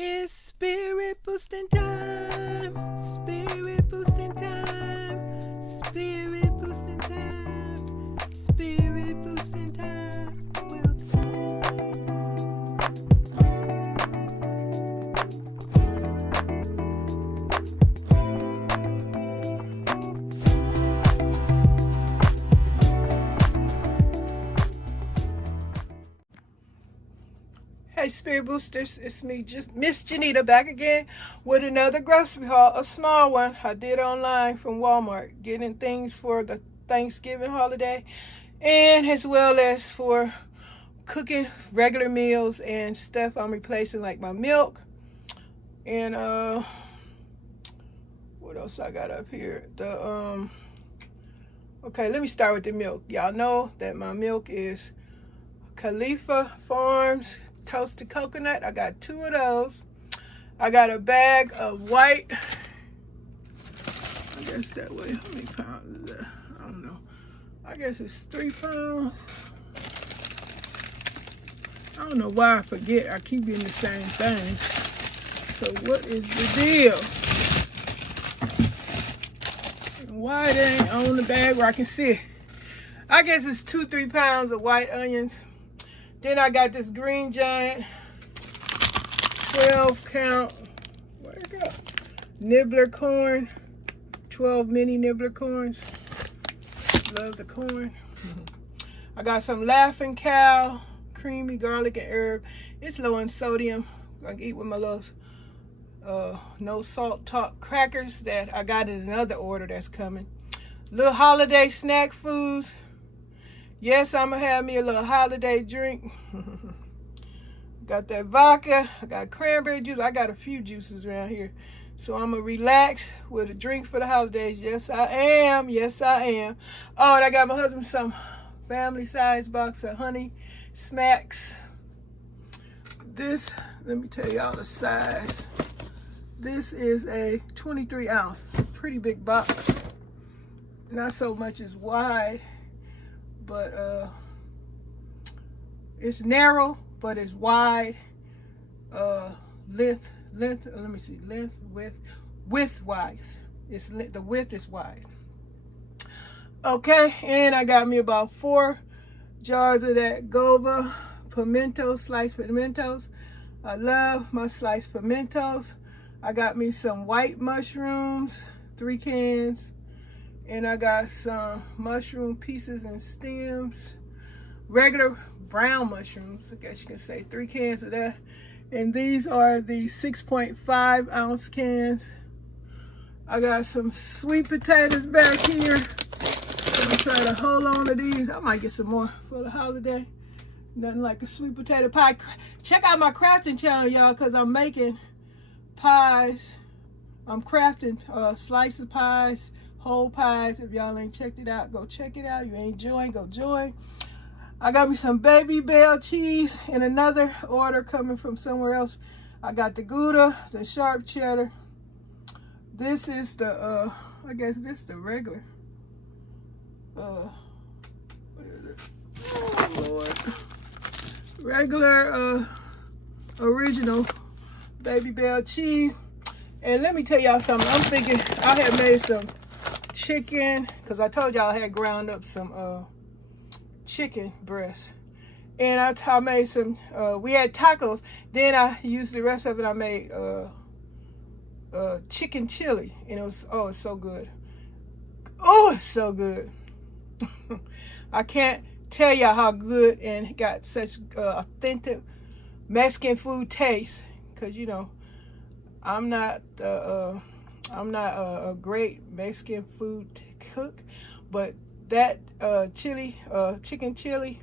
It's spirit boosting time. Spirit boosting time. Spirit boosting time. Spirit boosting time. Hey Spirit Boosters, it's me, just Miss Janita, back again with another grocery haul, a small one I did online from Walmart, getting things for the Thanksgiving holiday and as well as for cooking regular meals and stuff I'm replacing, like my milk and what else I got up here? Okay, let me start with the milk. Y'all know that my milk is Khalifa Farms toasted coconut. I got 2 of those. I got a bag of white, I guess that way, how many pounds is that? I don't know. I guess it's 3 pounds. I don't know why I forget. I keep getting the same thing. So what is the deal? Why it ain't on the bag where I can see it? I guess it's 2-3 pounds of white onions. Then I got this Green Giant 12 count, where'd it go? Nibbler corn, 12 mini nibbler corns. Love the corn. I got some Laughing Cow, creamy garlic and herb. It's low in sodium. I can eat with my little no salt talk crackers that I got in another order that's coming. Little holiday snack foods. Yes, I'm gonna have me a little holiday drink. Got that vodka, I got cranberry juice, I got a few juices around here. So I'm gonna relax with a drink for the holidays. Yes, I am. Yes, I am. Oh, and I got my husband some family size box of honey smacks. This, let me tell y'all the size. This is a 23 ounce, pretty big box. Not so much as wide, but it's narrow, but it's wide. Length, let me see, length, width wise. The width is wide. Okay, and I got me about 4 jars of that Gova pimento, sliced pimentos. I love my sliced pimentos. I got me some white mushrooms, 3 cans. And I got some mushroom pieces and stems, regular brown mushrooms, I guess you can say, 3 cans of that. And these are the 6.5 ounce cans. I got some sweet potatoes back here. I'm gonna try to hold on to these. I might get some more for the holiday. Nothing like a sweet potato pie. Check out my crafting channel, y'all, because I'm making pies. I'm crafting slice of pies, whole pies. If y'all ain't checked it out, go check it out. You ain't join, go join. I got me some Baby Bell cheese in another order coming from somewhere else. I got the Gouda, the sharp cheddar. This is the I guess this is the regular what is it? Oh Lord. Regular original Baby Bell cheese. And let me tell y'all something. I'm thinking I had made some chicken, because I told y'all I had ground up some chicken breast, and I made some we had tacos, then I used the rest of it. I made chicken chili, and it was, oh, it's so good. Oh, it's so good. I can't tell y'all how good, and got such authentic Mexican food taste, because you know I'm not a great Mexican food cook, but that chicken chili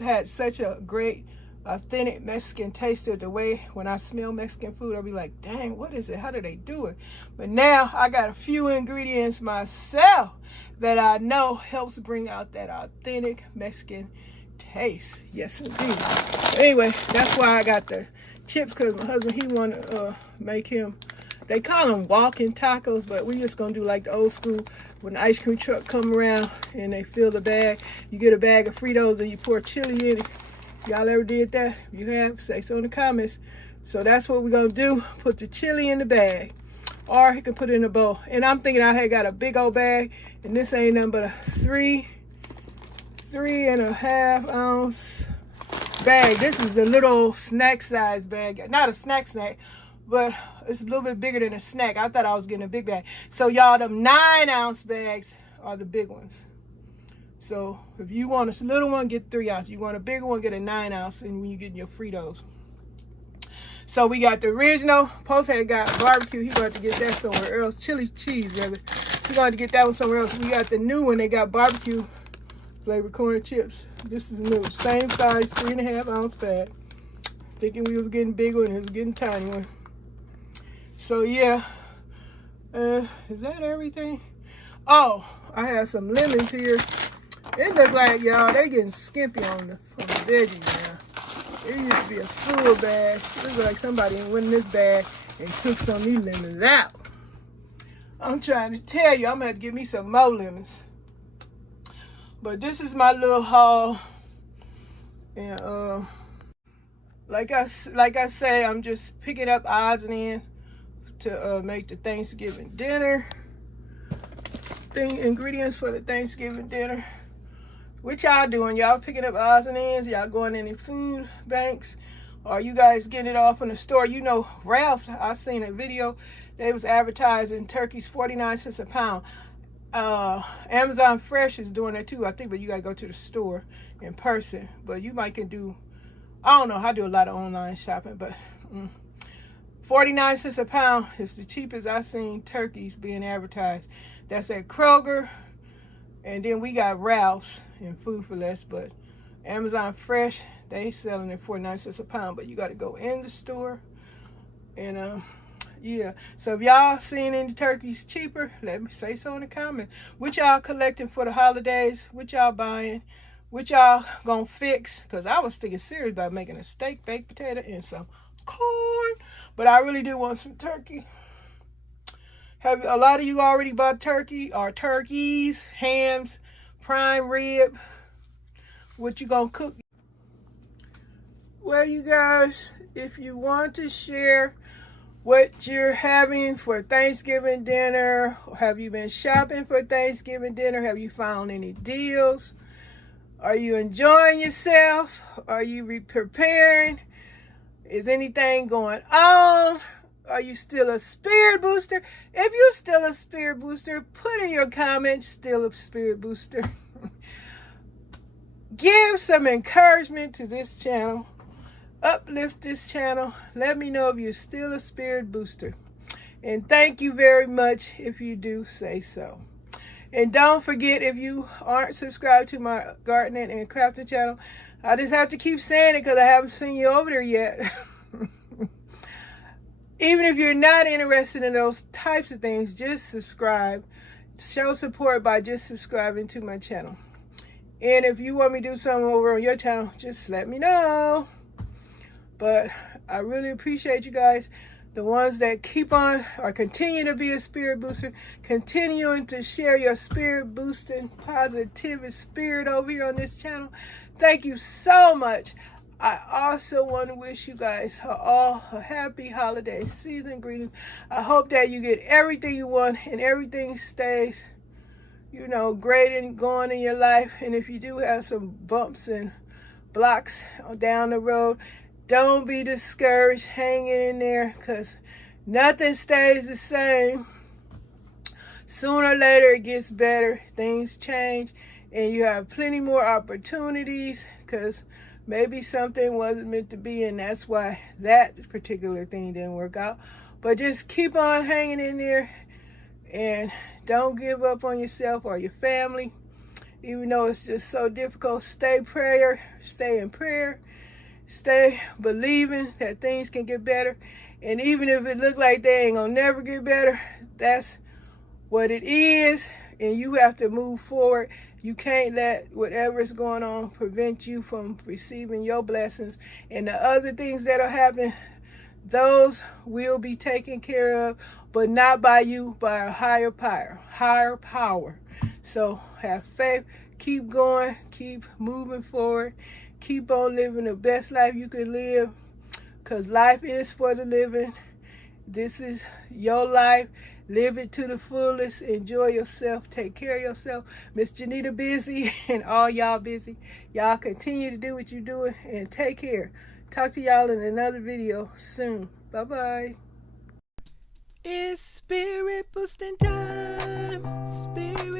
had such a great authentic Mexican taste to it. The way when I smell Mexican food, I'll be like, dang, what is it? How do they do it? But now I got a few ingredients myself that I know helps bring out that authentic Mexican taste. Yes, indeed. Anyway, that's why I got the chips, because my husband, he want to make him, they call them walking tacos, but we just gonna do like the old school, when the ice cream truck come around and they fill the bag. You get a bag of Fritos and you pour chili in it. Y'all ever did that? If you have, say so in the comments. So that's what we're gonna do. Put the chili in the bag, or you can put it in a bowl. And I'm thinking I had got a big old bag, and this ain't nothing but a 3.5 ounce bag. This is a little snack size bag, not a snack, but it's a little bit bigger than a snack. I thought I was getting a big bag. So y'all, them 9-ounce bags are the big ones. So if you want a little one, get 3 ounce. You want a bigger one, get a 9 ounce, and when you get your Fritos. So we got the original. Post had got barbecue. He got to get that somewhere else. Chili cheese, rather. He got to get that one somewhere else. We got the new one. They got barbecue flavored corn chips. This is new. Same size, 3.5 ounce bag. Thinking we was getting big one, it was getting tiny one. So yeah, is that everything? Oh, I have some lemons here. It look like, y'all, they getting skimpy on the veggies now. It used to be a full bag. It looks like somebody went in this bag and took some of these lemons out. I'm trying to tell you, I'm gonna have to get me some more lemons. But this is my little haul. And like I say, I'm just picking up odds and ends to make the Thanksgiving dinner. Ingredients for the Thanksgiving dinner. What y'all doing? Y'all picking up odds and ends? Y'all going in any food banks? Or you guys getting it off in the store? You know, Ralph's, I seen a video. They was advertising turkeys 49 cents a pound. Amazon Fresh is doing that too, I think, but you gotta go to the store in person. But you might can do, I don't know, I do a lot of online shopping, but 49 cents a pound is the cheapest I've seen turkeys being advertised. That's at Kroger. And then we got Ralph's and Food for Less, but Amazon Fresh, they selling it 49 cents a pound, but you got to go in the store. And yeah, so if y'all seen any turkeys cheaper, let me say so in the comments. What y'all collecting for the holidays? What y'all buying? What y'all gonna fix? Because I was thinking serious about making a steak, baked potato, and some corn, but I really do want some turkey. Have a lot of you already bought turkey or turkeys, hams, prime rib? What you gonna cook? Well, you guys, if you want to share what you're having for Thanksgiving dinner, have you been shopping for Thanksgiving dinner? Have you found any deals? Are you enjoying yourself? Are you preparing? Is anything going on? Are you still a spirit booster? If you're still a spirit booster, put in your comments, still a spirit booster. Give some encouragement to this channel. Uplift this channel. Let me know if you're still a spirit booster. And thank you very much if you do say so. And don't forget, if you aren't subscribed to my gardening and crafting channel, I just have to keep saying it because I haven't seen you over there yet. Even if you're not interested in those types of things, just subscribe. Show support by just subscribing to my channel. And if you want me to do something over on your channel, just let me know. But I really appreciate you guys. The ones that keep on or continue to be a spirit booster, continuing to share your spirit boosting, positive spirit over here on this channel. Thank you so much. I also want to wish you guys all a happy holiday season. Greetings. I hope that you get everything you want and everything stays, you know, great and going in your life. And if you do have some bumps and blocks down the road, don't be discouraged. Hang in there, because nothing stays the same. Sooner or later it gets better. Things change and you have plenty more opportunities, because maybe something wasn't meant to be, and that's why that particular thing didn't work out. But just keep on hanging in there and don't give up on yourself or your family. Even though it's just so difficult, stay in prayer, stay believing that things can get better. And even if it look like they ain't gonna never get better, that's what it is, and you have to move forward. You can't let whatever's going on prevent you from receiving your blessings. And the other things that are happening, those will be taken care of, but not by you, by a higher power. So have faith, keep going, keep moving forward, keep on living the best life you can live, because life is for the living. This is your life. Live it to the fullest. Enjoy yourself. Take care of yourself. Miss JENITA busy and all y'all busy. Y'all continue to do what you're doing and take care. Talk to y'all in another video soon. Bye-bye. It's spirit boosting time. Spirit